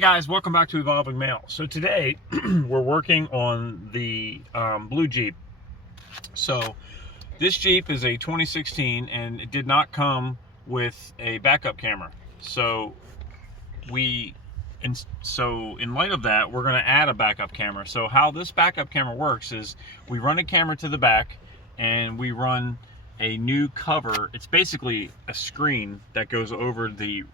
guys, welcome back to Evolving Mail. So today we're working on the blue Jeep. So this Jeep is a 2016 and it did not come with a backup camera. So in light of that, we're going to add a backup camera. So how this backup camera works is we run a camera to the back and we run a new cover. It's basically a screen that goes over the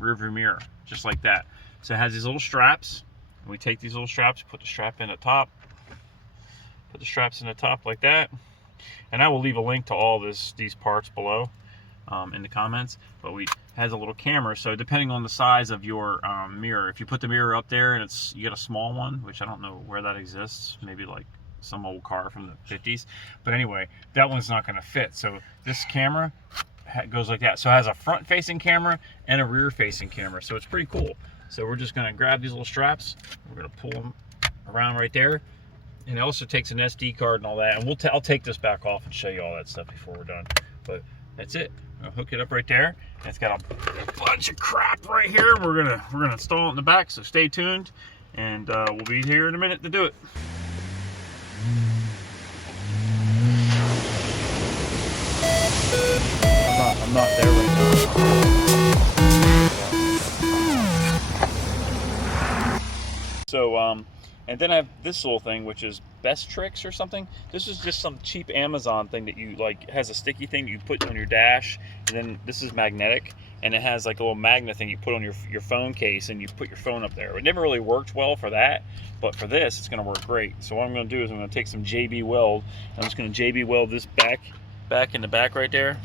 rear view mirror, just like that. So it has these little straps. We take these little straps, put the strap in the top, put the straps in the top like that. And I will leave a link to all these parts below in the comments. But it has a little camera, so depending on the size of your mirror, if you put the mirror up there and you get a small one, which I don't know where that exists, maybe like some old car from the 50s, but anyway, that one's not going to fit. So this camera goes like that. So it has a front facing camera and a rear facing camera, so it's pretty cool. So we're just going to grab these little straps, we're going to pull them around right there, and it also takes an SD card and all that, and I'll take this back off and show you all that stuff before we're done. But that's it. I'll hook it up right there, and it's got a bunch of crap right here. We're gonna install it in the back, so stay tuned, and we'll be here in a minute to do it. I'm not there right now. So, and then I have this little thing, which is Best Tricks or something. This is just some cheap Amazon thing that you like. It has a sticky thing you put on your dash, and then this is magnetic, and it has like a little magnet thing you put on your phone case, and you put your phone up there. It never really worked well for that, but for this, it's going to work great. So what I'm going to do is I'm going to take some JB Weld. I'm just going to JB Weld this back in the back right there.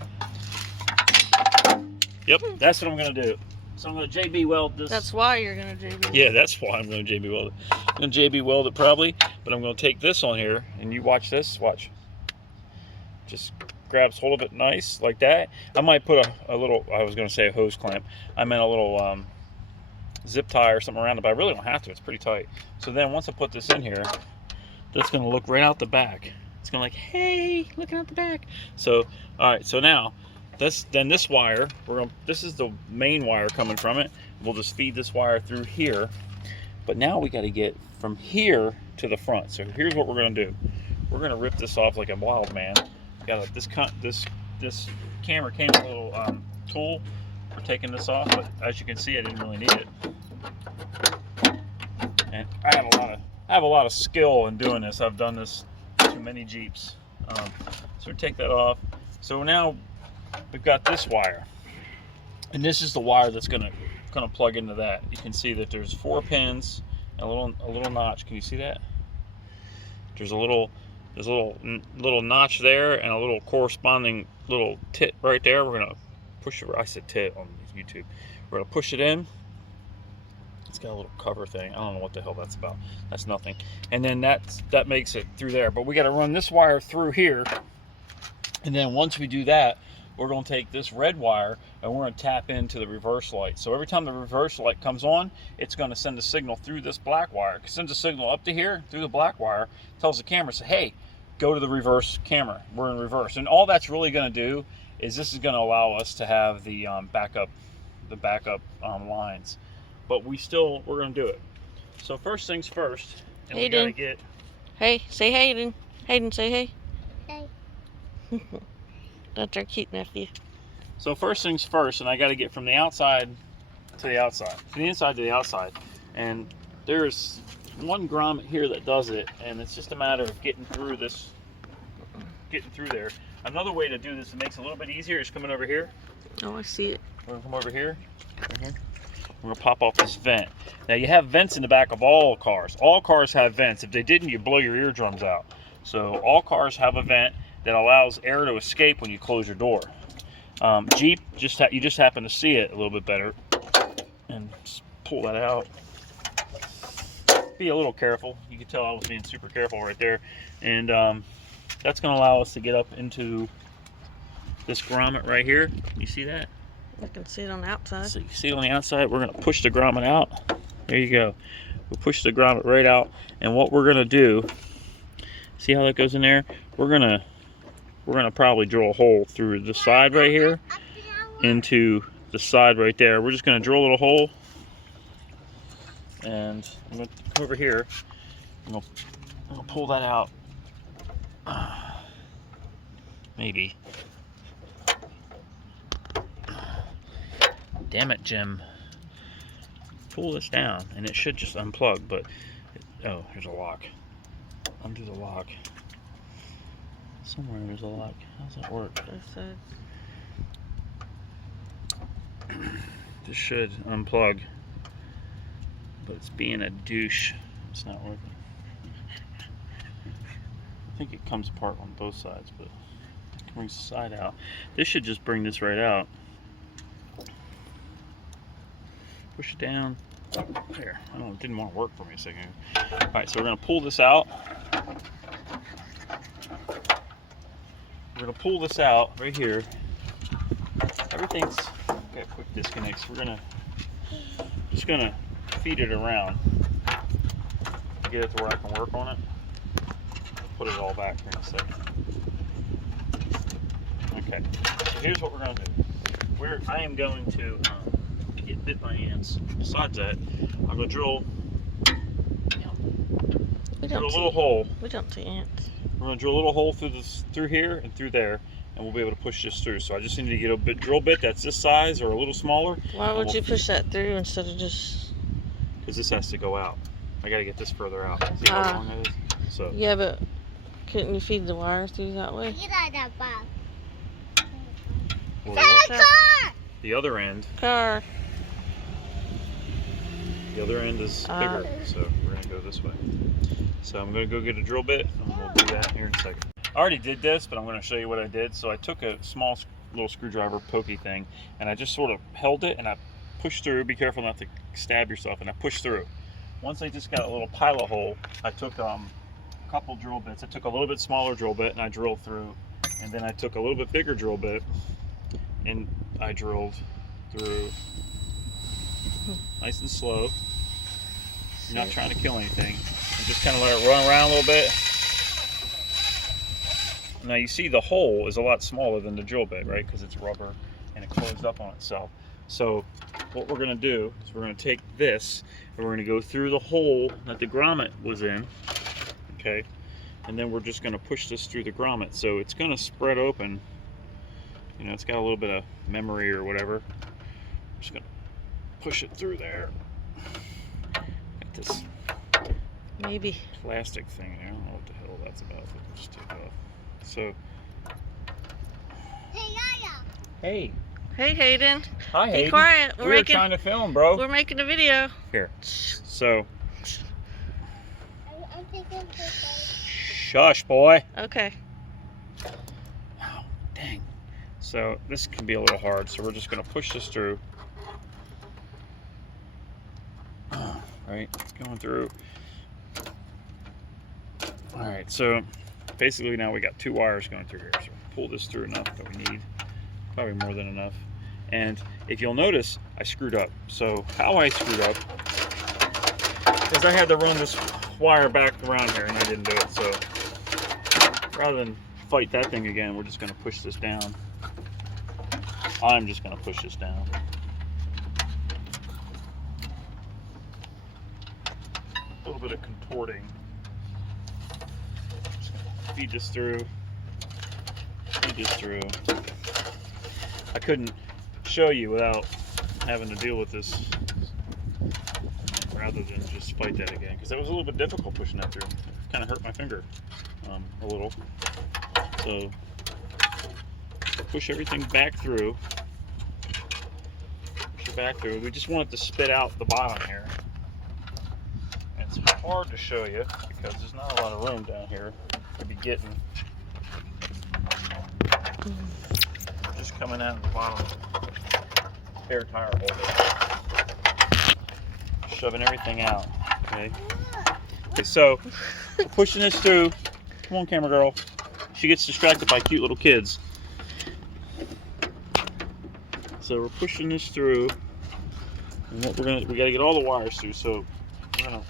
Yep, that's what I'm going to do. So I'm going to JB Weld this. That's why you're going to JB Weld. Yeah, that's why I'm going to JB Weld it. I'm going to JB Weld it probably, but I'm going to take this on here, and you watch this. Watch. Just grabs hold of it nice, like that. I might put a little, I was going to say a hose clamp. I meant a little zip tie or something around it, but I really don't have to. It's pretty tight. So then once I put this in here, that's going to look right out the back. It's going to like, hey, looking out the back. So, all right, so now, then this wire, this is the main wire coming from it. We'll just feed this wire through here. But now we got to get from here to the front. So here's what we're going to do. We're going to rip this off like a wild man. Got this camera came with a little tool for taking this off, but as you can see, I didn't really need it. And I have a lot of skill in doing this. I've done this to many Jeeps. So we take that off. So now we've got this wire, and this is the wire that's gonna plug into that. You can see that there's 4 pins and a little notch. Can you see that? There's a little notch there and a little corresponding little tit right there. We're gonna push it. I said tit on YouTube. We're gonna push it in. It's got a little cover thing. I don't know what the hell that's about. That's nothing. And then that makes it through there. But we got to run this wire through here. And then once we do that, we're going to take this red wire and we're going to tap into the reverse light. So every time the reverse light comes on, it's going to send a signal through this black wire. It sends a signal up to here through the black wire, tells the camera, say, hey, go to the reverse camera. We're in reverse. And all that's really going to do is this is going to allow us to have the backup lines. But we're going to do it. So first things first, and we got to get... Hey, say Hayden. Hayden, say hey. Hey. That's our cute nephew. So first things first, and I got to get from the outside to the outside, from the inside to the outside. And there's one grommet here that does it, and it's just a matter of getting through there. Another way to do this that makes it a little bit easier is coming over here. Oh, I see it. We're going to come over here. We're going to pop off this vent. Now you have vents in the back of all cars. All cars have vents. If they didn't, you blow your eardrums out. So all cars have a vent that allows air to escape when you close your door. Jeep, you just happen to see it a little bit better. And just pull that out. Be a little careful. You can tell I was being super careful right there. And that's going to allow us to get up into this grommet right here. You see that? I can see it on the outside. So you see it on the outside. We're going to push the grommet out. There you go. We'll push the grommet right out. And what we're going to do, see how that goes in there? We're going to probably drill a hole through the side right here into the side right there. We're just going to drill a little hole And I'm going to come over here. I'm going to pull that out. Maybe. Damn it, Jim. Pull this down, and it should just unplug, but... Oh, here's a lock. Undo the lock. Somewhere there's a lock. How does that work? This should unplug, but it's being a douche. It's not working. I think it comes apart on both sides, but it brings the side out. This should just bring this right out. Push it down. There. I don't know, it didn't want to work for me a second. Alright, so we're going to pull this out. We're going to pull this out right here. Everything's got quick disconnects. We're just gonna feed it around to get it to where I can work on it. Put it all back here in a second. Okay, so here's what we're gonna do. I am going to get bit by ants. Besides that, I'm gonna drill a little hole. We don't see ants. We're gonna drill a little hole through here and through there, and we'll be able to push this through. So I just need to get a drill bit that's this size or a little smaller. Why would you push that through instead of just... Because this has to go out. I got to get this further out. See how long that is? So. Yeah, but couldn't you feed the wire through that way? Well, the other end. Car. The other end is bigger, so we're going to go this way. So I'm going to go get a drill bit, and we'll do that here in a second. I already did this, but I'm going to show you what I did. So I took a small little screwdriver pokey thing, and I just sort of held it, and I pushed through. Be careful not to stab yourself, and I pushed through. Once I just got a little pilot hole, I took a couple drill bits. I took a little bit smaller drill bit, and I drilled through. And then I took a little bit bigger drill bit, and I drilled through. Nice and slow. You're not trying to kill anything. And just kind of let it run around a little bit. Now you see the hole is a lot smaller than the drill bit, right? Because it's rubber and it closed up on itself. So what we're going to do is we're going to take this and we're going to go through the hole that the grommet was in, okay? And then we're just going to push this through the grommet. So it's going to spread open. You know, it's got a little bit of memory or whatever. I'm just going to push it through there. Got this Maybe. plastic thing. I don't know what the hell that's about, but we'll just take it off. So. Hey, Yaya. Hey. Hey, Hayden. Hi, Hayden. Be quiet. We're trying to film, bro. We're making a video. Here. So. I'm taking pictures. Shush, boy. Okay. Wow, dang. So this can be a little hard, so we're just going to push this through. Right, going through. All right, so basically now we got two wires going through here. So pull this through enough that we need, probably more than enough. And if you'll notice, I screwed up. So how I screwed up is I had to run this wire back around here, and I didn't do it. So rather than fight that thing again, we're just going to push this down. I'm just going to push this down. A little bit of contorting. Just gonna feed this through. Feed this through. I couldn't show you without having to deal with this, rather than just fight that again, because that was a little bit difficult pushing that through. It kind of hurt my finger a little. So push everything back through. Push it back through. We just want it to spit out the bottom here. It's hard to show you because there's not a lot of room down here to be getting. Just coming out of the bottom spare tire holder. Shoving everything out. Okay. Okay, so we're pushing this through. Come on, camera girl. She gets distracted by cute little kids. So we're pushing this through. And what we gotta get all the wires through. So we're gonna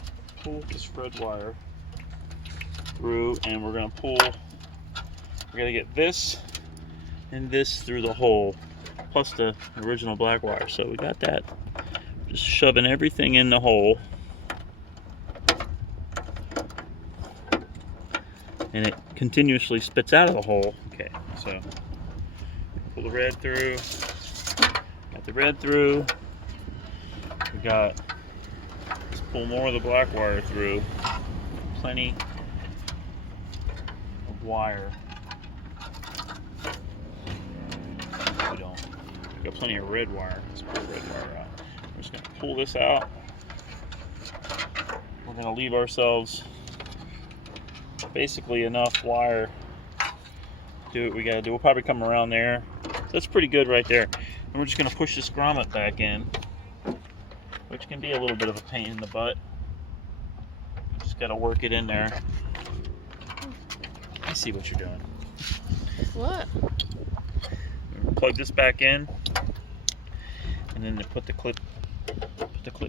pull this red wire through, and we're gonna get this and this through the hole, plus the original black wire. So we got that. Just shoving everything in the hole. and it continuously spits out of the hole. Okay, so pull the red through. Got the red through. We got, let's pull more of the black wire through. Plenty of wire. We don't. We got plenty of red wire. Let's pull the red wire out. We're just gonna pull this out. We're gonna leave ourselves basically enough wire to do what we gotta do. We'll probably come around there. So that's pretty good right there. And we're just gonna push this grommet back in, which can be a little bit of a pain in the butt. Just gotta work it in there. I see what you're doing. What? Plug this back in, and then put the clip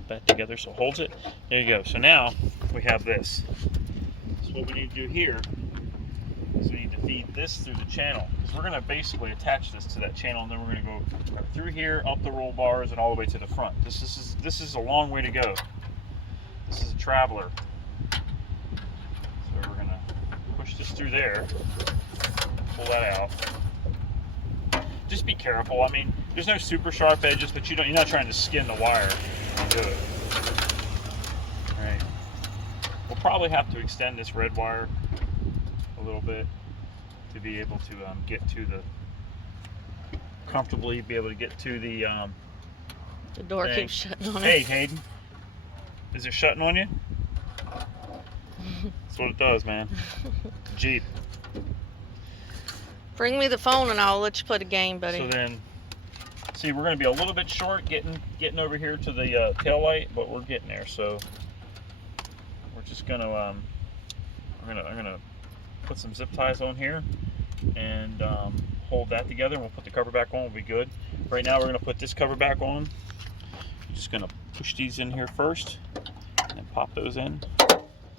back together so it holds it. There you go. So now we have this. So what we need to do here is we need to feed this through the channel, because we're going to basically attach this to that channel, and then we're going to go through here, up the roll bars, and all the way to the front. This is a long way to go. This is a traveler. So we're going to push this through there, pull that out. Just be careful. I mean, there's no super sharp edges, but you're not trying to skin the wire and do it. All right. We'll probably have to extend this red wire a little bit to be able to get to the comfortably be able to get to the door thing. keeps shutting on Hey, it. Hayden, is it shutting on you? That's what it does, man. Jeep. Bring me the phone and I'll let you play the game, buddy. So then, see, we're going to be a little bit short getting over here to the tail light, but we're getting there. So we're just going to I'm gonna put some zip ties on here and hold that together, and we'll put the cover back on. We'll be good. Right now, we're going to put this cover back on. Just going to push these in here first and pop those in.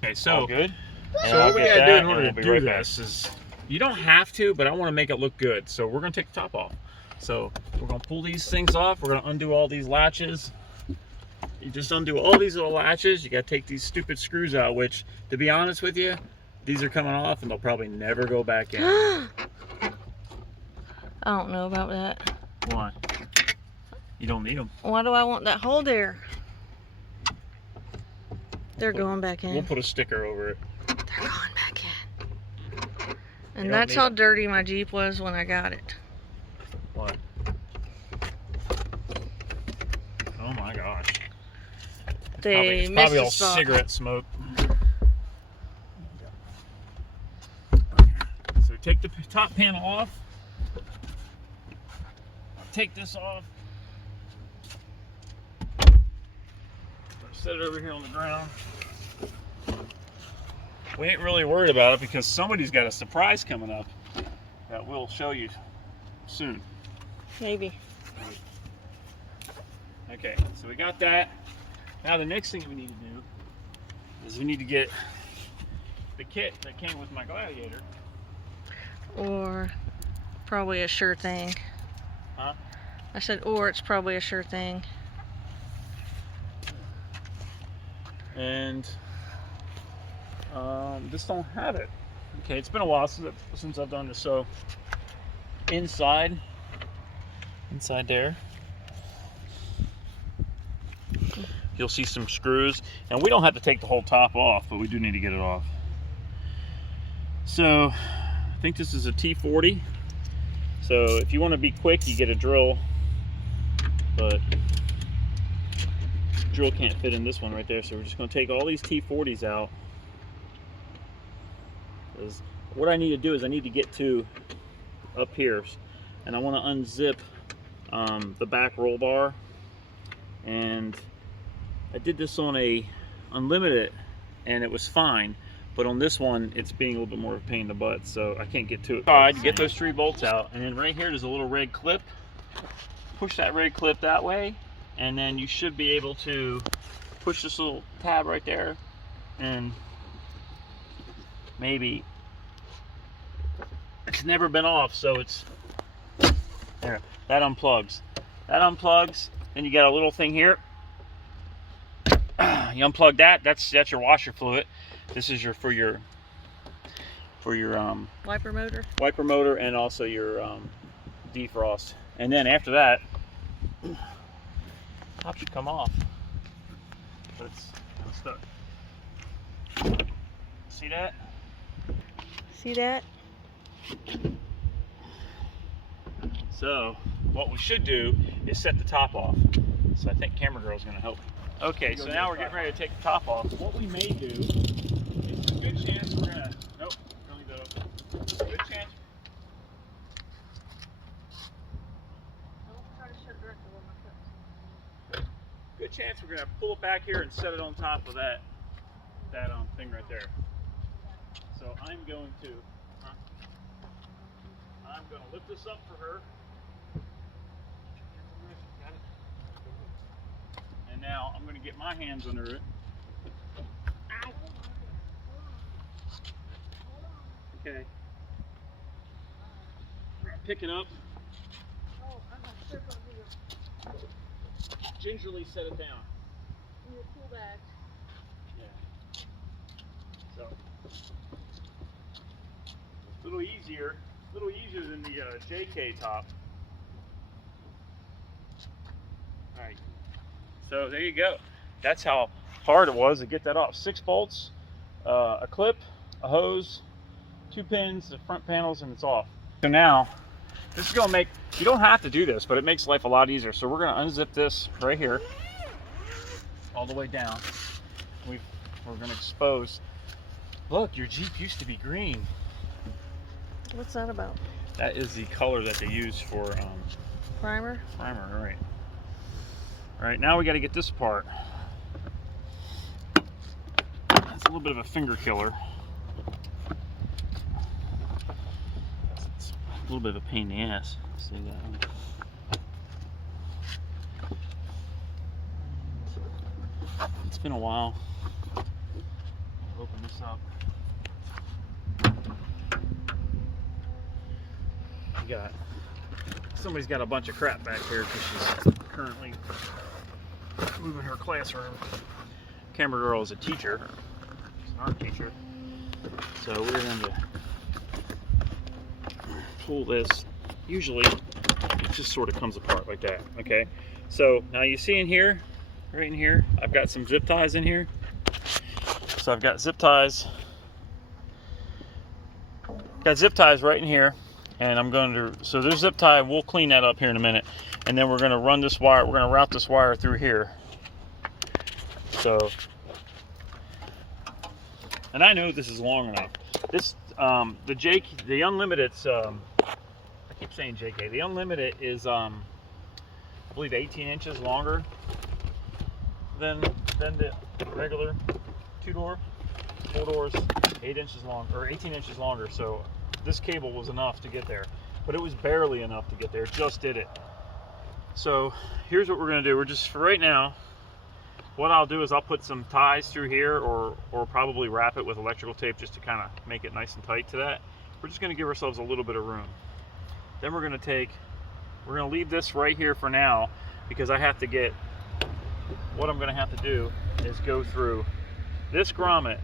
Okay, so All good. And So I'll what we get gotta do that, in order and to we'll be do right back. this is, you don't have to, but I want to make it look good. So we're gonna take the top off. So we're gonna pull these things off. We're gonna undo all these latches. You just undo all these little latches. You gotta take these stupid screws out, which, to be honest with you, these are coming off and they'll probably never go back in. I don't know about that. Why? You don't need them. Why do I want that hole there? They're going back in. We'll put a sticker over it. They're going back in. You And don't that's need how it. dirty my Jeep was when I got it. What? Oh my gosh. They It's probably missed all a spot. cigarette smoke. So take the top panel off. Take this off. Set it over here on the ground. We ain't really worried about it because somebody's got a surprise coming up that we'll show you soon. Maybe. Okay, so we got that. Now the next thing we need to do is we need to get the kit that came with my Gladiator. Or probably a sure thing. Huh? I said, or it's probably a sure thing. And this don't have it. Okay, it's been a while since I've done this. So inside there, you'll see some screws, and we don't have to take the whole top off, but we do need to get it off. So I think this is a T40. So if you want to be quick, you get a drill, but drill can't fit in this one right there, so we're just going to take all these T40s out. Because what I need to do is I need to get to up here, and I want to unzip the back roll bar. And I did this on a unlimited and it was fine, but on this one it's being a little bit more of a pain in the butt, so I can't get to it. All right, to get those 3 bolts out, and then right here there's a little red clip. Push that red clip that way, and then you should be able to push this little tab right there, and maybe it's never been off, so it's there. That unplugs. Then you got a little thing here. You unplug that. That's your washer fluid. This is for your for your Wiper motor. wiper motor and also your defrost. And then after that, top should come off, but it's stuck. See that? See that? So what we should do is set the top off. So I think Camera Girl's gonna help me. Okay, so now we're getting ready to take the top off. What we may do is there's a good chance we're gonna, nope, don't leave that open. Good chance. Good chance we're gonna pull it back here and set it on top of that thing right there. So I'm going to lift this up for her. And now I'm going to get my hands under it. Okay. Pick it up. Gingerly set it down. Yeah. So a little easier than the JK top. All right. So there you go. That's how hard it was to get that off. 6 bolts, a clip, a hose, 2 pins, the front panels, and it's off. So now, this is gonna make, you don't have to do this, but it makes life a lot easier. So we're gonna unzip this right here, all the way down. We're gonna expose, look, your Jeep used to be green. What's that about? That is the color that they use for Primer? primer, all right. All right, now we got to get this apart. It's a little bit of a finger killer. It's a little bit of a pain in the ass. See that? It's been a while. Open this up. Somebody's got a bunch of crap back here because she's currently moving her classroom. Camera Girl is a teacher. She's an art teacher. So we're going to pull this. Usually it just sort of comes apart like that. Okay. So now you see in here, right in here, I've got some zip ties in here. So I've got zip ties. Got zip ties right in here. And I'm going to, so there's zip tie, we'll clean that up here in a minute. And then we're going to run this wire, we're going to route this wire through here. So, and I know this is long enough. This, the Unlimited, I keep saying JK, the Unlimited is, I believe 18 inches longer than the regular 2-door. 4 doors, 8 inches long, or 18 inches longer. So this cable was enough to get there, but it was barely enough to get there. It just did it. So here's what we're gonna do. We're just, for right now, what I'll do is I'll put some ties through here, or probably wrap it with electrical tape just to kind of make it nice and tight to that. We're just gonna give ourselves a little bit of room. Then we're gonna leave this right here for now, because I have to get, what I'm gonna have to do is go through this grommet.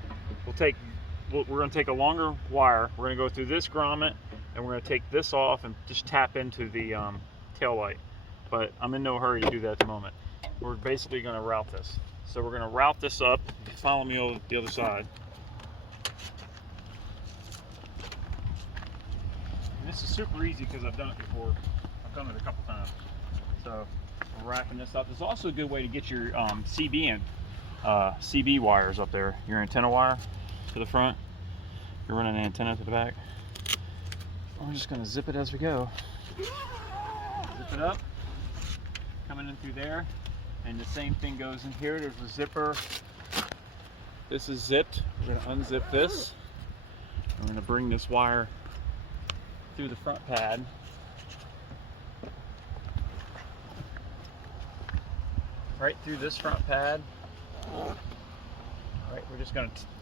We're going to take a longer wire. We're going to go through this grommet, and we're going to take this off and just tap into the tail light. But I'm in no hurry to do that at the moment. We're basically going to route this. So we're going to route this up. Follow me over the other side. And this is super easy because I've done it before. I've done it a couple times. So we're wrapping this up. There's also a good way to get your CB wires up there. Your antenna wire to the front. You're running an antenna to the back. We're just going to zip it as we go. Zip it up, coming in through there, and the same thing goes in here. There's a zipper. This is zipped. We're going to unzip this. We're going to bring this wire through the front pad. Right through this front pad. Right,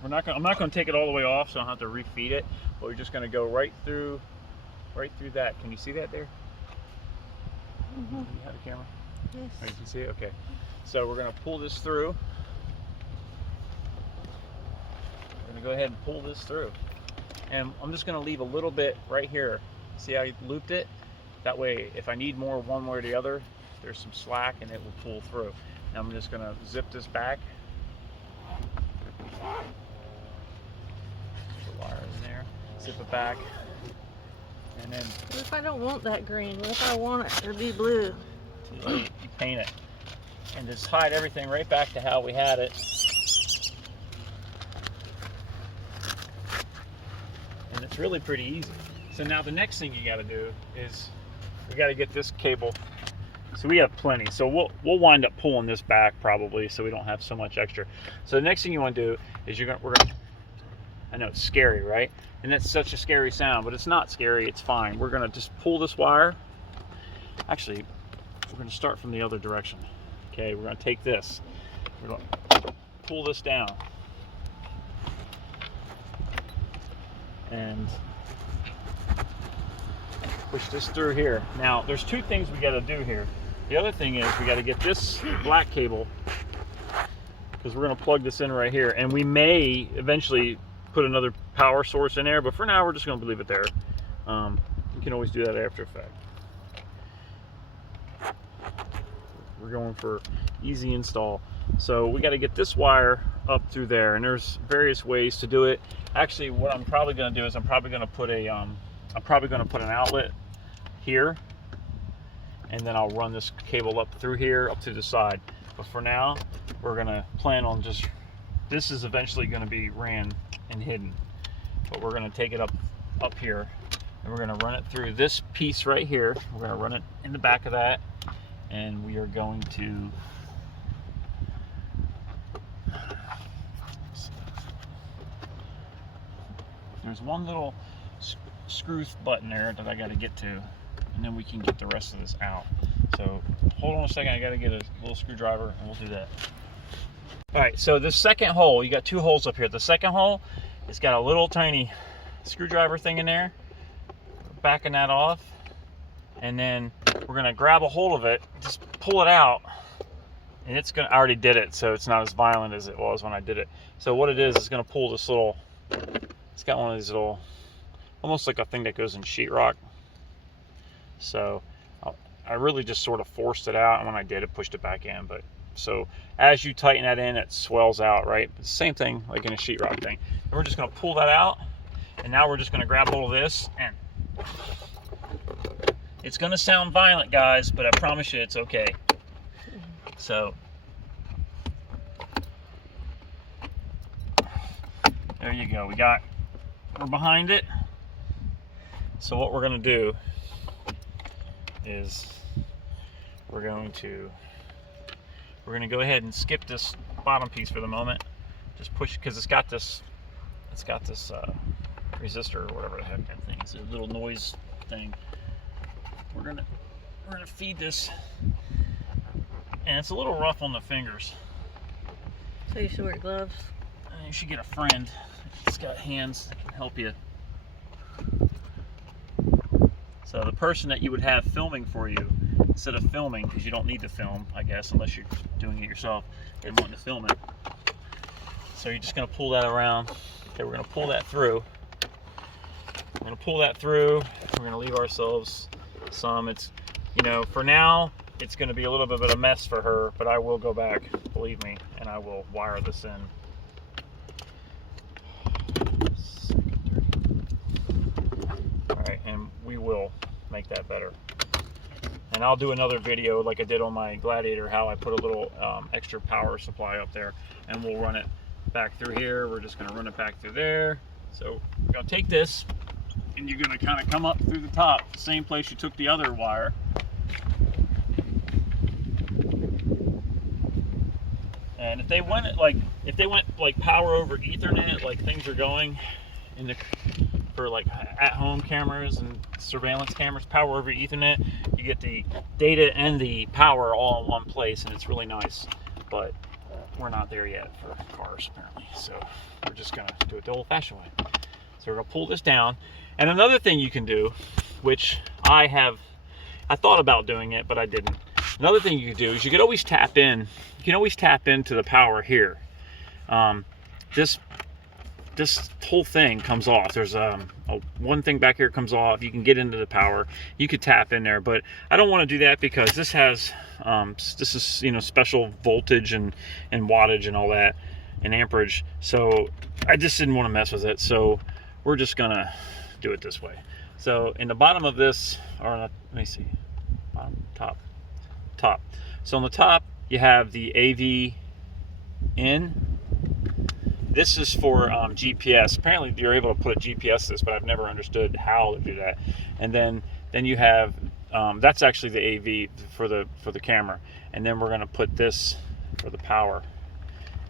I'm not gonna take it all the way off, so I don't have to refeed it, but we're just gonna go right through that. Can you see that there? Mm-hmm. You have a camera? Yes. Oh, you can see it? Okay. So we're gonna pull this through. We're gonna go ahead and pull this through. And I'm just gonna leave a little bit right here. See how I looped it? That way, if I need more one way or the other, there's some slack and it will pull through. Now I'm just gonna zip this back. Put the wire in there, zip it back. And then What if I don't want that green? What if I want it to be blue? you paint it. And just hide everything right back to how we had it. And it's really pretty easy. So now the next thing you got to do is we got to get this cable. So we have plenty. So we'll wind up pulling this back probably, so we don't have so much extra. So the next thing you want to do is I know it's scary, right? And that's such a scary sound, but it's not scary. It's fine. We're gonna just pull this wire. Actually, we're gonna start from the other direction. Okay, we're gonna take this. We're gonna pull this down. And push this through here. Now, there's two things we gotta do here. The other thing is we gotta get this black cable, because we're gonna plug this in right here, and we may eventually put another power source in there, but for now we're just gonna leave it there. You can always do that after effect. We're going for easy install. So we got to get this wire up through there, and there's various ways to do it. Actually, what I'm probably going to do is I'm probably going to put an outlet here, and then I'll run this cable up through here, up to the side. But for now, we're going to plan on just, this is eventually going to be ran and hidden, but we're going to take it up here, and we're going to run it through this piece right here. We're going to run it in the back of that, and we are going to there's one little screw button there that I got to get to, and then we can get the rest of this out. So hold on a second, I got to get a little screwdriver and we'll do that. All right, so the second hole, you got two holes up here. The second hole, it's got a little tiny screwdriver thing in there. Backing that off, and then we're gonna grab a hold of it, just pull it out, and it's gonna, I already did it, so it's not as violent as it was when I did it. So what it is, it's gonna pull this little, it's got one of these little, almost like a thing that goes in sheetrock. So I really just sort of forced it out, and when I did it, pushed it back in. But so as you tighten that in, it swells out, right? It's the same thing like in a sheetrock thing. And we're just gonna pull that out, and now we're just gonna grab hold of this, and it's gonna sound violent, guys, but I promise you it's okay. So there you go. We're behind it. So what we're gonna do is we're gonna go ahead and skip this bottom piece for the moment. Just push, because it's got this resistor or whatever the heck that thing is, a little noise thing. We're gonna feed this, and it's a little rough on the fingers. So you should wear gloves. You should get a friend that's got hands that can help you. So the person that you would have filming for you, instead of filming, because you don't need to film, I guess, unless you're doing it yourself and wanting to film it. So you're just gonna pull that around. Okay, we're gonna pull that through. We're gonna pull that through. We're gonna leave ourselves some. It's, you know, for now, it's gonna be a little bit of a mess for her, but I will go back, believe me, and I will wire this in. All right, and we will make that better. And I'll do another video like I did on my Gladiator, how I put a little extra power supply up there, and we'll run it back through here. We're just gonna run it back through there. So we're gonna take this, and you're gonna kind of come up through the top, same place you took the other wire. And if they went like power over Ethernet, like things are going in the, for like at-home cameras and surveillance cameras, power over Ethernet, you get the data and the power all in one place, and it's really nice. But we're not there yet for cars, apparently. So we're just gonna do it the old-fashioned way. So we're gonna pull this down. And another thing you can do, which I thought about doing it, but I didn't. Another thing you can do is you can always tap in. You can always tap into the power here. This this whole thing comes off. There's one thing back here comes off. You can get into the power. You could tap in there, but I don't want to do that because this has this is, you know, special voltage and wattage and all that and amperage. So I just didn't want to mess with it. So we're just gonna do it this way. So in the bottom of this, or let me see, bottom, top. So on the top you have the AV in. This is for GPS. Apparently you're able to put a GPS this, but I've never understood how to do that. And then you have that's actually the AV for the camera. And then we're going to put this for the power.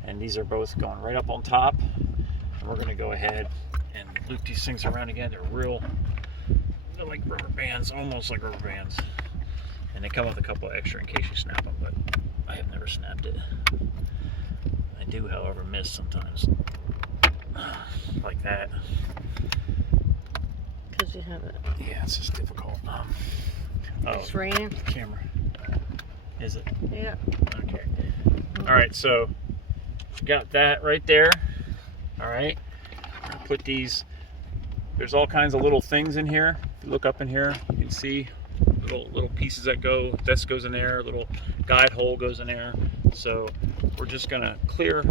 And these are both going right up on top. And we're going to go ahead and loop these things around again. They're like rubber bands, almost like rubber bands. And they come with a couple extra in case you snap them, but I have never snapped it. I do, however, miss sometimes. Like that. Because you have it. Yeah, it's just difficult. It's raining. Camera. Is it? Yeah. Okay. Alright, so got that right there. Alright. Put these. There's all kinds of little things in here. If you look up in here, you can see little pieces that go. This goes in there. Little guide hole goes in there. So we're just gonna clear.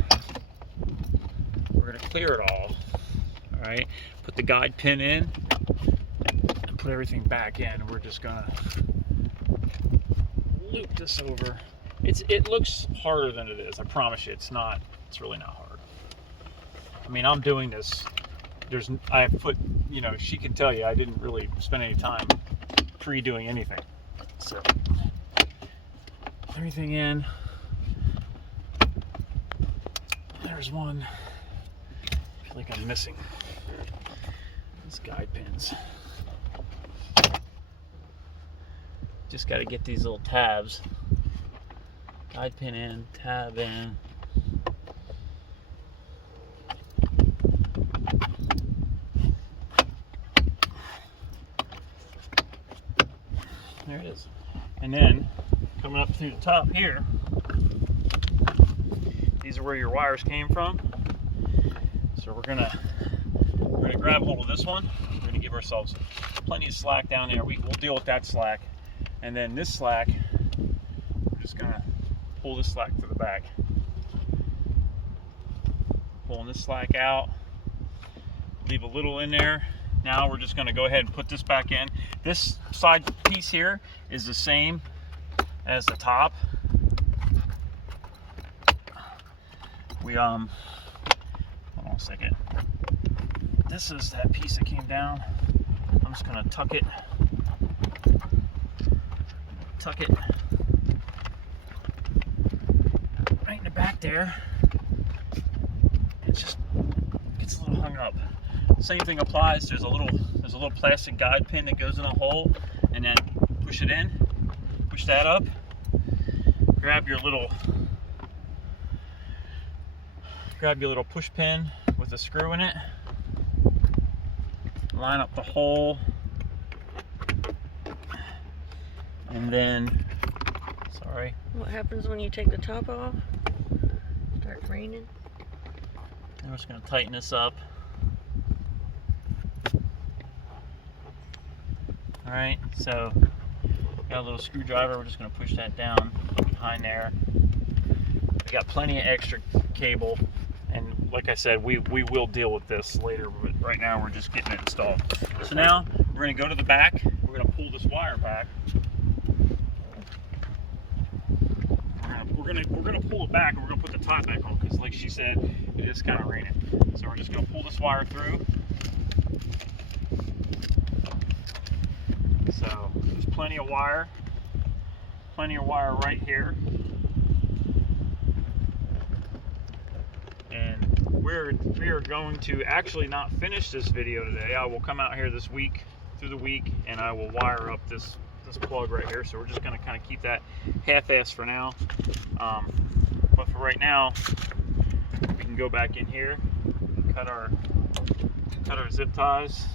We're gonna clear it all. All right. Put the guide pin in and put everything back in. We're just gonna loop this over. It looks harder than it is. I promise you, it's not. It's really not hard. I mean, I'm doing this. I put, you know, she can tell you I didn't really spend any time pre-doing anything. So everything in. There's one. I feel like I'm missing these guide pins. Just got to get these little tabs. Guide pin in, tab in. There it is. And then coming up through the top here, these are where your wires came from. So we're gonna grab hold of this one. We're gonna give ourselves plenty of slack down there. We'll deal with that slack. And then this slack, we're just gonna pull this slack to the back. Pulling this slack out, leave a little in there. Now we're just gonna go ahead and put this back in. This side piece here is the same as the top. We hold on a second. This is that piece that came down. I'm just gonna tuck it right in the back there. It just gets a little hung up. Same thing applies. There's a little plastic guide pin that goes in a hole, and then push it in, push that up, grab your little push pin with a screw in it, line up the hole, and then, sorry. What happens when you take the top off? Starts raining. I'm just going to tighten this up. Alright, so got a little screwdriver. We're just going to push that down behind there. We got plenty of extra cable, and like I said, we will deal with this later, but right now we're just getting it installed. So now we're going to go to the back. We're going to pull this wire back. We're gonna pull it back, and we're gonna put the top back on because, like she said, it is kind of raining. So we're just gonna pull this wire through. So there's plenty of wire right here, and we are going to actually not finish this video today. I will come out here this week, through the week, and I will wire up this plug right here. So we're just going to kind of keep that half-assed for now, but for right now we can go back in here, cut our zip ties,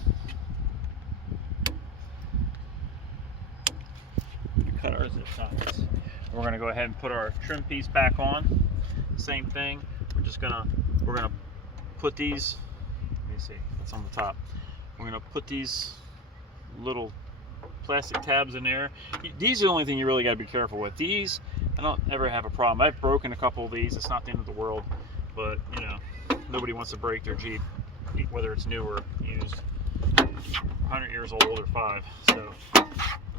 We're going to go ahead and put our trim piece back on. Same thing, we're gonna put these me see. That's on the top. We're gonna put these little plastic tabs in there. These are the only thing you really got to be careful with. These, I don't ever have a problem. I've broken a couple of these. It's not the end of the world, but you know, nobody wants to break their Jeep, whether it's new or used, 100 years old or 5.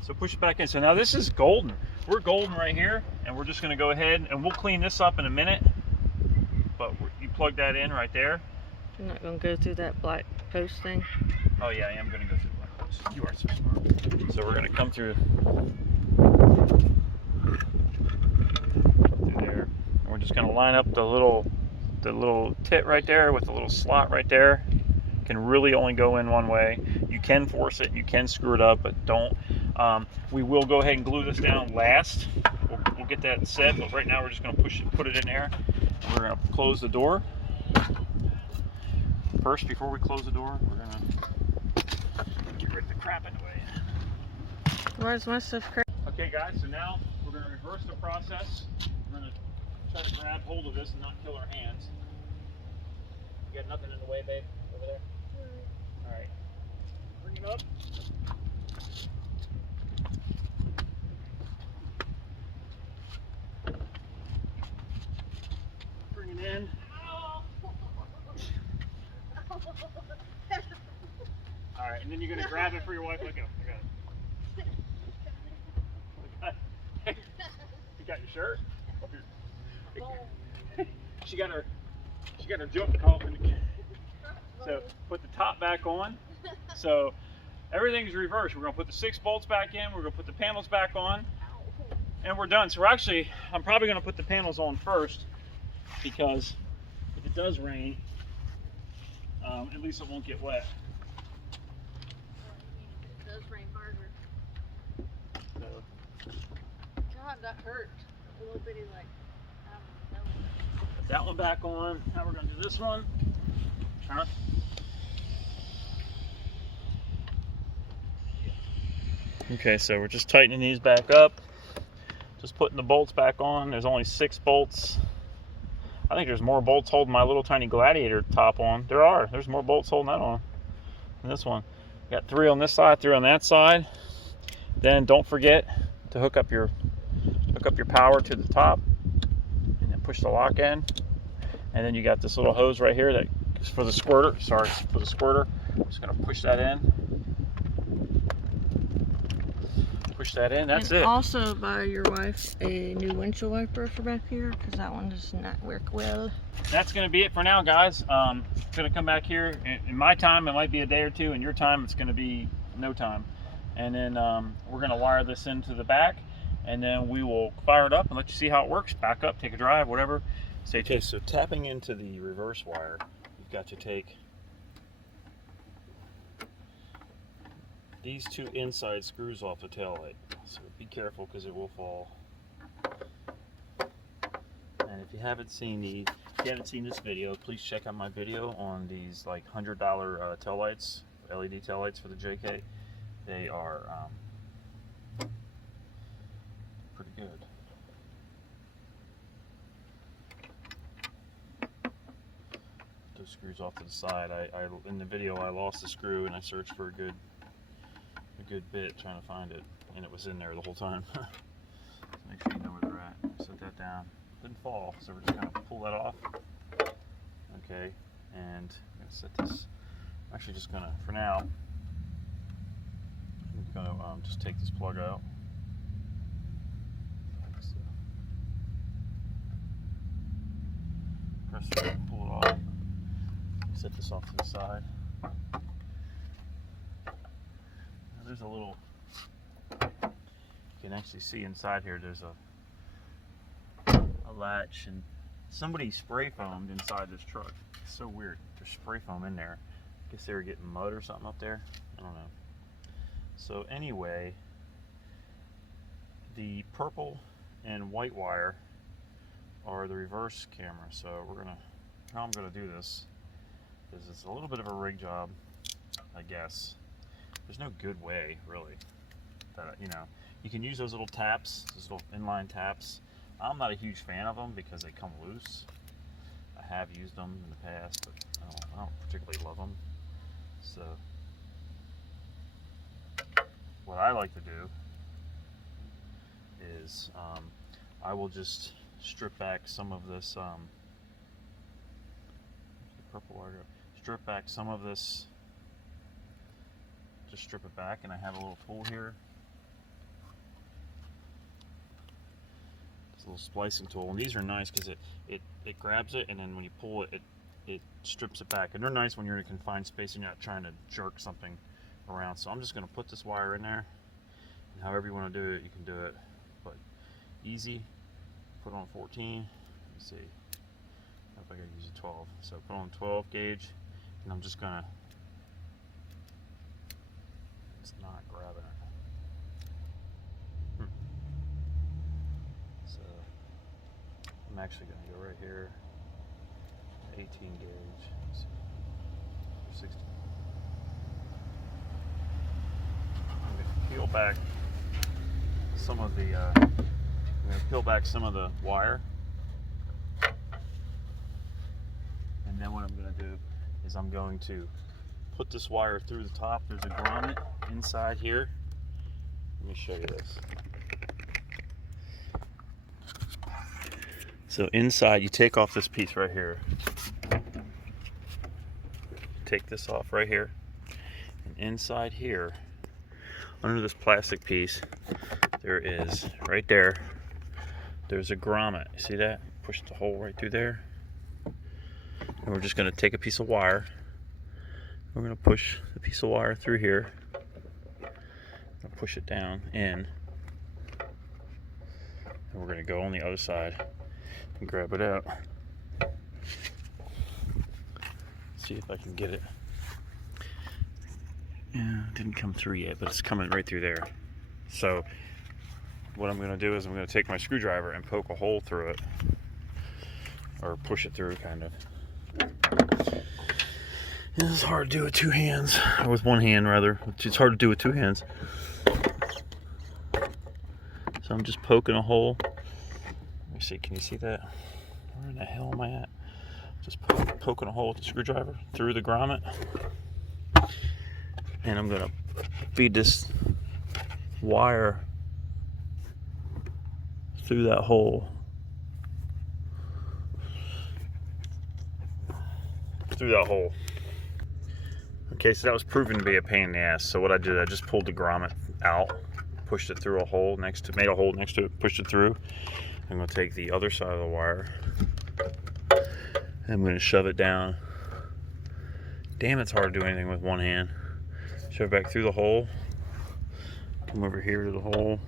So push it back in. So now this is golden. We're golden right here, and we're just going to go ahead and we'll clean this up in a minute. But you plug that in right there. You're not gonna go through that black post thing. Oh yeah, I am going to go through the black post. You are so smart. So we're going to come through there. And we're just going to line up the little tit right there with the little slot right there. Can really only go in one way. You can force it, you can screw it up, but don't. We will go ahead and glue this down last. We'll get that set, but right now we're just going to put it in there. And we're going to close the door. First, before we close the door, we're going to get rid of the crap in the way. Where's my stuff? Okay guys, so now we're going to reverse the process. We're going to try to grab hold of this and not kill our hands. You got nothing in the way, babe, over there? Alright. Bring it up. Bring it in. Alright, and then you're going to grab it for your wife. Let go. I got it. You got your shirt? Up your... She got her jump cough in the... So put the top back on. So everything's reversed. We're going to put the 6 bolts back in. We're going to put the panels back on. And we're done. So I'm probably going to put the panels on first, because if it does rain, at least it won't get wet. It does rain harder. So, God, that hurt. A little bitty, like, I don't know. put that one back on. Now we're going to do this one. Huh? Okay, so we're just tightening these back up. Just putting the bolts back on. There's only 6 bolts. I think there's more bolts holding my little tiny Gladiator top on. There's more bolts holding that on than this one. Got 3 on this side, 3 on that side. Then don't forget to hook up your power to the top, and then push the lock in. And then you got this little hose right here that is for the squirter. Sorry, for the squirter. I'm just gonna push that in. Push that in. That's it. Also buy your wife a new windshield wiper for back here, because that one does not work well. That's going to be it for now, guys. Going to come back here. In my time, it might be a day or two. In your time, it's going to be no time. And then we're going to wire this into the back, and then we will fire it up and let you see how it works. Back up, take a drive, whatever. Stay tuned. So tapping into the reverse wire, you've got to take these 2 inside screws off the taillight. So be careful, because it will fall. And if you haven't seen this video, please check out my video on these like $100 taillights, LED taillights for the JK. They are pretty good. Those screws off to the side. In the video I lost the screw, and I searched for a good bit trying to find it, and it was in there the whole time. So make sure you know where they're at. Set that down. Didn't fall, so we're just gonna pull that off. Okay, and I'm gonna set this. I'm actually just gonna, for now, I'm gonna just take this plug out. So, press it, pull it off. Set this off to the side. There's a little, you can actually see inside here, there's a latch, and somebody spray foamed inside this truck. It's so weird. There's spray foam in there. I guess they were getting mud or something up there. I don't know. So anyway, the purple and white wire are the reverse camera. So how I'm gonna do this is it's a little bit of a rig job, I guess. There's no good way, really. You can use those little taps, those little inline taps. I'm not a huge fan of them because they come loose. I have used them in the past, but I don't particularly love them. So what I like to do is I will just strip back some of this purple wire. Strip back some of this. Just strip it back, and I have a little tool here. It's a little splicing tool, and these are nice because it grabs it, and then when you pull it, it strips it back. And they're nice when you're in a confined space and you're not trying to jerk something around. So I'm just going to put this wire in there, and however you want to do it, you can do it. But easy. Put on 14. Let me see. I hope I gotta use a 12. So put on 12 gauge, and I'm just gonna. It's not grabbing it. So I'm actually gonna go right here. 18 gauge. Let's see. 16. I'm gonna peel back some of the. I'm gonna peel back some of the wire. And then what I'm going to do is I'm going to put this wire through the top. There's a grommet inside here. Let me show you this. So inside, you take off this piece right here. Take this off right here. And inside here, under this plastic piece, there is, right there, there's a grommet. You see that? Push the hole right through there. And we're just going to take a piece of wire. We're going to push the piece of wire through here. Push it down in. And we're going to go on the other side and grab it out. See if I can get it. Yeah, it didn't come through yet, but it's coming right through there. So what I'm going to do is I'm going to take my screwdriver and poke a hole through it. Or push it through, kind of. This is hard to do with two hands, or with one hand rather. It's hard to do with two hands. So I'm just poking a hole. Let me see, can you see that? Where in the hell am I at? Just poking a hole with the screwdriver through the grommet. And I'm gonna feed this wire through that hole. Through that hole. Okay, so that was proven to be a pain in the ass. So what I did, I just pulled the grommet out, pushed it through a hole next to, made a hole next to it, pushed it through. I'm going to take the other side of the wire, and I'm going to shove it down. Damn, it's hard to do anything with one hand. Shove it back through the hole. Come over here to the hole.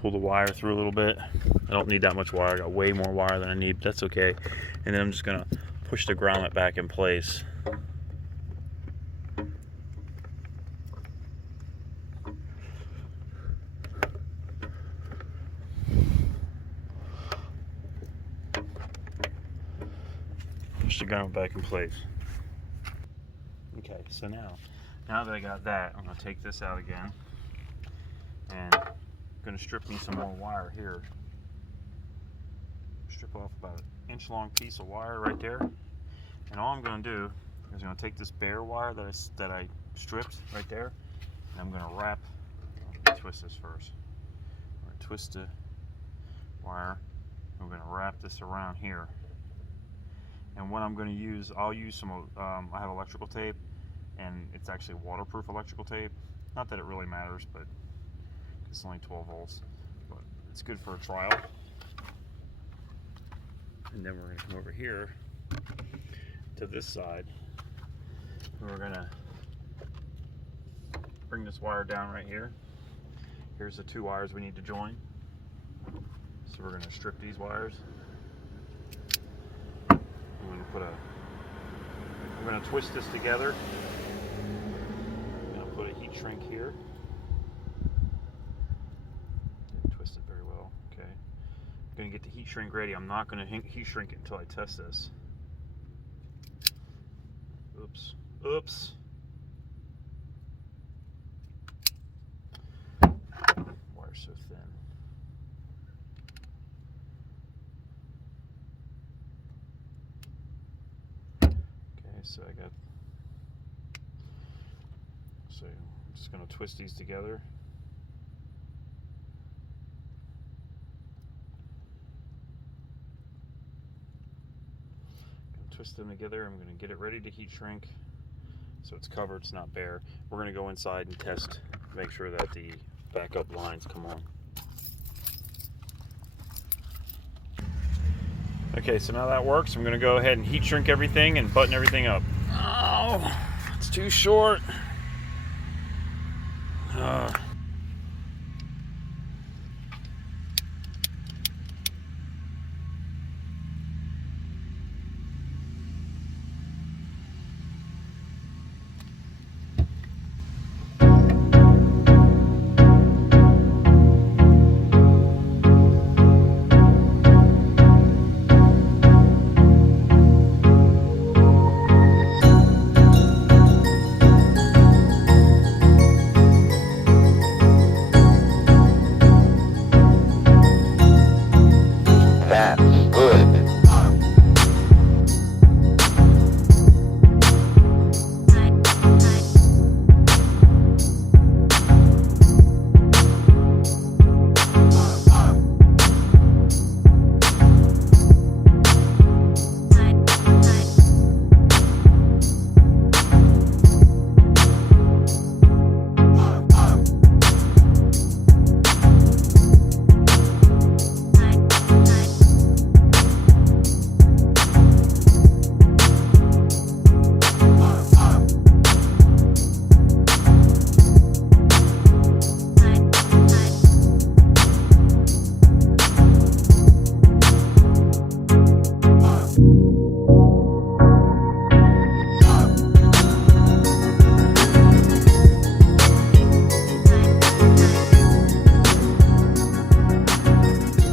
Pull the wire through a little bit. I don't need that much wire. I got way more wire than I need, but that's okay. And then I'm just going to push the grommet back in place. Push the grommet back in place. Okay, so now that I got that, I'm going to take this out again, and I'm going to strip me some more wire here. Strip off about an inch-long piece of wire right there, and all I'm going to do is I'm going to take this bare wire that I stripped right there, and I'm going to wrap. Let me twist this first. I'm going to twist the wire. We're going to wrap this around here. And what I'm going to use, I'll use some, I have electrical tape, and it's actually waterproof electrical tape. Not that it really matters, but it's only 12 volts, but it's good for a trial. And then we're going to come over here to this side, and we're going to bring this wire down right here. Here's the two wires we need to join. So we're going to strip these wires. I'm going to twist this together. I'm going to put a heat shrink here. Didn't twist it very well. Okay. I'm going to get the heat shrink ready. I'm not going to heat shrink it until I test this. Oops. Oops. Wire's so thin. so I'm just going to twist these together. Twist them together. I'm going to get it ready to heat shrink, so it's covered, it's not bare. We're going to go inside and test, make sure that the backup lines come on. Okay, so now that works. I'm going to go ahead and heat shrink everything and button everything up. Oh, it's too short.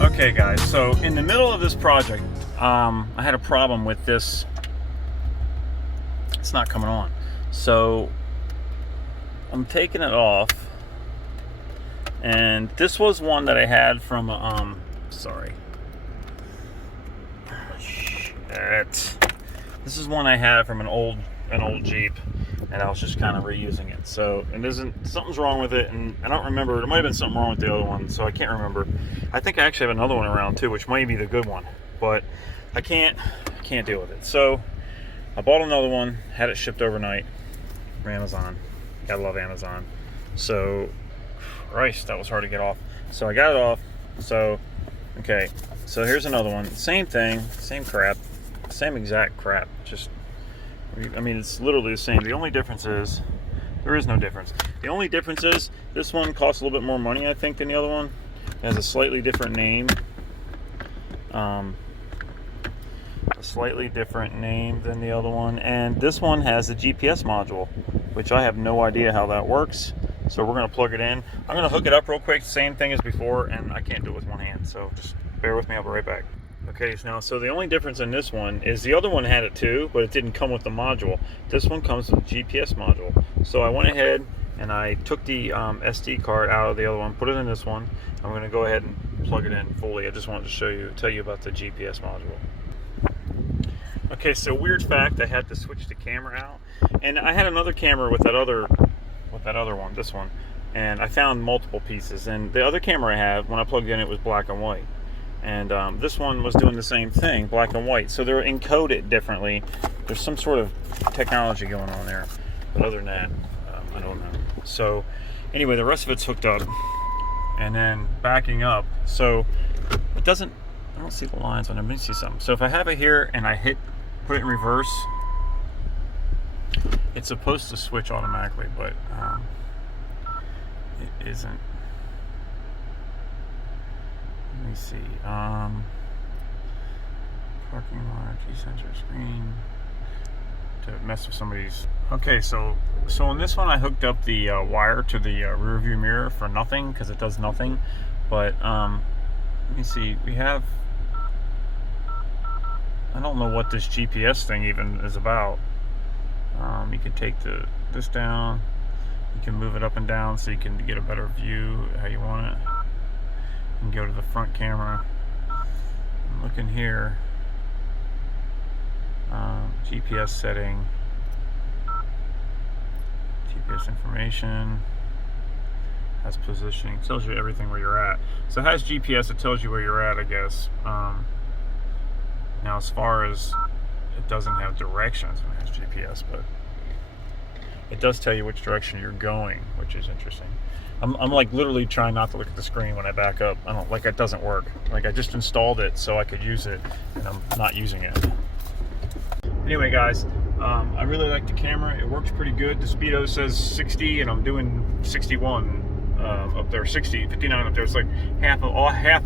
Okay guys, so in the middle of this project, I had a problem with this. It's not coming on. So I'm taking it off. And this was one that I had from, sorry. Shit. This is one I had from an old Jeep, and I was just kind of reusing it. So, something's wrong with it, and I don't remember. There might have been something wrong with the other one, so I can't remember. I think I actually have another one around too, which might be the good one, but I can't deal with it. So I bought another one, had it shipped overnight from Amazon. Gotta love Amazon. So, Christ, that was hard to get off. So I got it off. So, okay. So here's another one. Same thing, same crap, same exact crap. Just, I mean, it's literally the same. The only difference is, there is no difference. The only difference is this one costs a little bit more money, I think, than the other one. It has a slightly different name. A slightly different name than the other one. And this one has a GPS module, which I have no idea how that works. So we're going to plug it in. I'm going to hook it up real quick, same thing as before, and I can't do it with one hand. So just bear with me, I'll be right back. Okay, so the only difference in this one is the other one had it too, but it didn't come with the module. This one comes with a GPS module. So I went ahead and I took the SD card out of the other one, put it in this one. I'm going to go ahead and plug it in fully. I just wanted to tell you about the GPS module. Okay, so weird fact, I had to switch the camera out, and I had another camera with that other one, this one, and I found multiple pieces. And the other camera I have, when I plugged in, it was black and white. And this one was doing the same thing, black and white. So they're encoded differently. There's some sort of technology going on there. But other than that, I don't know. So anyway, the rest of it's hooked up. And then backing up. So it doesn't, I don't see the lines on it. Let me see something. So if I have it here and I put it in reverse, it's supposed to switch automatically, but it isn't. Let me see. Parking lot, key sensor screen. To mess with somebody's. Okay, so on this one I hooked up the wire to the rear view mirror for nothing, because it does nothing. But let me see. We have. I don't know what this GPS thing even is about. You can take this down. You can move it up and down so you can get a better view how you want it. You can go to the front camera. I'm looking here. GPS setting. GPS information. Has positioning. It tells you everything where you're at. So it has GPS. It tells you where you're at, I guess. Now, as far as it doesn't have directions when it has GPS, but it does tell you which direction you're going, which is interesting. I'm like literally trying not to look at the screen when I back up. I don't like it. Doesn't work. Like I just installed it so I could use it, and I'm not using it. Anyway, guys, I really like the camera. It works pretty good. The speedo says 60, and I'm doing 61 up there. 60, 59 up there. It's like half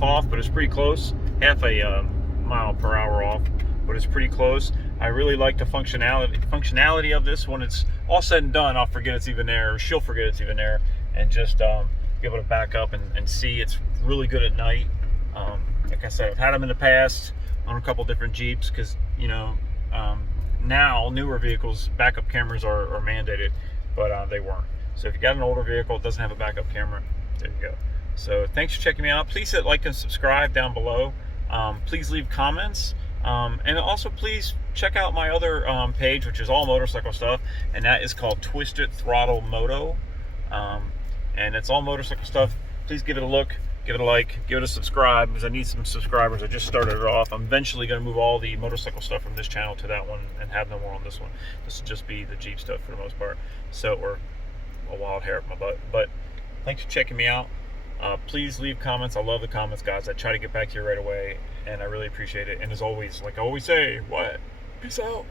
off, but it's pretty close. Half a mile per hour off, but it's pretty close. I really like the functionality of this. When it's all said and done, I'll forget it's even there, or she'll forget it's even there, and just be able to back up and see. It's really good at night. Like I said, I've had them in the past on a couple different Jeeps, because you know, now newer vehicles backup cameras are mandated, but they weren't. So if you got an older vehicle that doesn't have a backup camera, there you go. So thanks for checking me out. Please hit like and subscribe down below. Please leave comments, and also please check out my other page, which is all motorcycle stuff, and that is called Twisted Throttle Moto, and it's all motorcycle stuff. Please give it a look, give it a like, give it a subscribe, because I need some subscribers. I just started it off. I'm eventually going to move all the motorcycle stuff from this channel to that one and have no more on this one. This will just be the Jeep stuff for the most part, so, or a wild hair up my butt. But thanks for checking me out. Please leave comments. I love the comments, guys. I try to get back to you right away, and I really appreciate it. And as always, like I always say, what? Peace out.